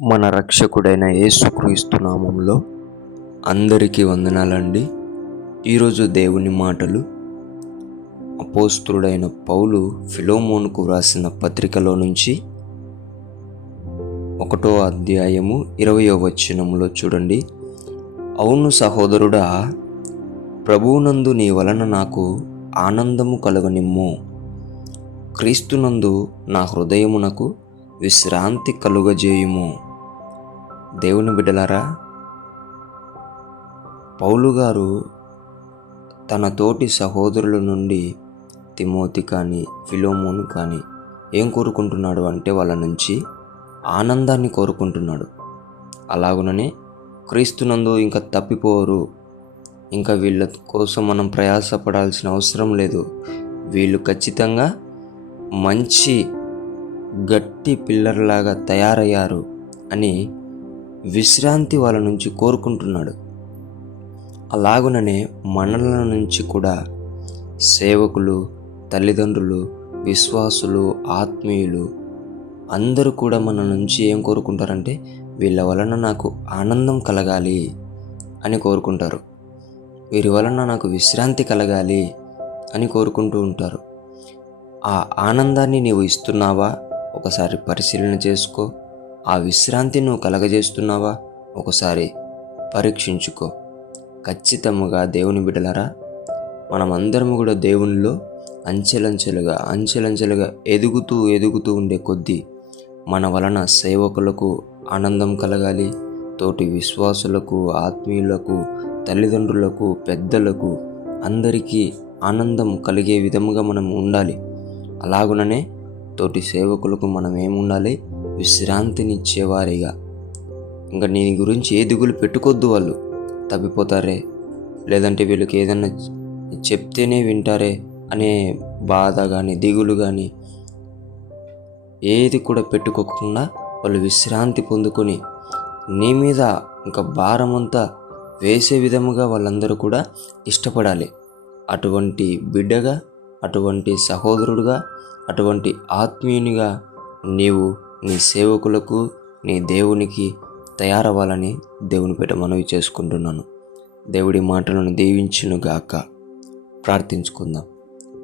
మన రక్షకుడైన యేసుక్రీస్తు నామంలో అందరికీ వందనాలండి. ఈరోజు దేవుని మాటలు అపోస్తులుడైన పౌలు ఫిలోమోనుకు వ్రాసిన పత్రికలో నుంచి 1వ అధ్యాయము 20వ వచనములో చూడండి. అవును సహోదరుడా, ప్రభువునందు నీ వలన నాకు ఆనందము కలుగనిమ్ము. క్రీస్తునందు నా హృదయమునకు విశ్రాంతి కలుగజేయుము. దేవుని బిడ్డలారా, పౌలు గారు తన తోటి సహోదరుల నుండి తిమోతి కానీ ఫిలోమోను కానీ ఏం కోరుకుంటున్నాడు అంటే వాళ్ళ నుంచి ఆనందాన్ని కోరుకుంటున్నాడు. అలాగుననే క్రీస్తునందు ఇంకా తప్పిపోరు, ఇంకా వీళ్ళ కోసం మనం ప్రయాసపడాల్సిన అవసరం లేదు. వీళ్ళు ఖచ్చితంగా మంచి గట్టి పిల్లర్లాగా తయారయ్యారు అని విశ్రాంతి వాళ్ళ నుంచి కోరుకుంటున్నాడు. అలాగుననే మనల నుంచి కూడా సేవకులు, తల్లిదండ్రులు, విశ్వాసులు, ఆత్మీయులు అందరూ కూడా మన నుంచి ఏం కోరుకుంటారంటే వీళ్ళ వలన నాకు ఆనందం కలగాలి అని కోరుకుంటారు. వీరి వలన నాకు విశ్రాంతి కలగాలి అని కోరుకుంటూ ఉంటారు. ఆ ఆనందాన్ని నీవు ఇస్తున్నావా? ఒకసారి పరిశీలన చేసుకో. ఆ విశ్రాంతి నువ్వు కలగజేస్తున్నావా? ఒకసారి పరీక్షించుకో. ఖచ్చితంగా దేవుని బిడ్డలారా, మనమందరము కూడా దేవునిలో అంచెలంచెలుగా ఎదుగుతూ ఉండే కొద్దీ మన వలన సేవకులకు ఆనందం కలగాలి, తోటి విశ్వాసులకు, ఆత్మీయులకు, తల్లిదండ్రులకు, పెద్దలకు అందరికీ ఆనందం కలిగే విధముగా మనం ఉండాలి. అలాగుననే తోటి సేవకులకు మనం ఏముండాలి? విశ్రాంతినిచ్చేవారిగా. ఇంకా నీ గురించి ఏ దిగులు పెట్టుకోవద్దు. వాళ్ళు తప్పిపోతారే, లేదంటే వీళ్ళకి ఏదన్నా చెప్తేనే వింటారే అనే బాధ కానీ దిగులు కానీ ఏది కూడా పెట్టుకోకుండా వాళ్ళు విశ్రాంతి పొందుకొని నీ మీద ఇంకా భారమంతా వేసే విధముగా వాళ్ళందరూ కూడా ఇష్టపడాలి. అటువంటి బిడ్డగా, అటువంటి సహోదరుడుగా, అటువంటి ఆత్మీయునిగా నీవు నీ సేవకులకు, నీ దేవునికి తయారవ్వాలని దేవుని పేట మనవి చేసుకుంటున్నాను. దేవుడి మాటలను దీవించునుగాక. ప్రార్థించుకుందాం.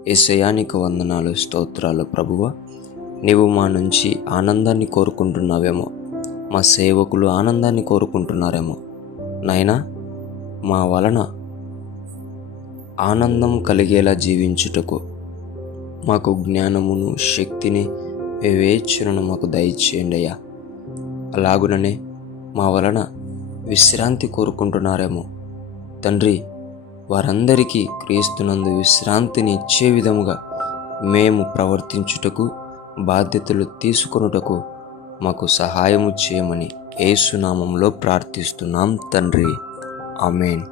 యేసయ్యా, నీకు వందనాలు, స్తోత్రాలు. ప్రభువా, నీవు మా నుంచి ఆనందాన్ని కోరుకుంటున్నావేమో, మా సేవకులు ఆనందాన్ని కోరుకుంటున్నారేమో. నాయనా, మా వలన ఆనందం కలిగేలా జీవించుటకు మాకు జ్ఞానమును, శక్తిని, వివేచనను మాకు దయచేయండి అయ్యా. అలాగుననే మా వలన విశ్రాంతి కోరుకుంటున్నారేమో తండ్రి, వారందరికీ క్రీస్తునందు విశ్రాంతిని ఇచ్చే విధముగా మేము ప్రవర్తించుటకు, బాధ్యతలు తీసుకొనుటకు మాకు సహాయము చేయమని యేసు నామములో ప్రార్థిస్తున్నాం తండ్రి. ఆమేన్.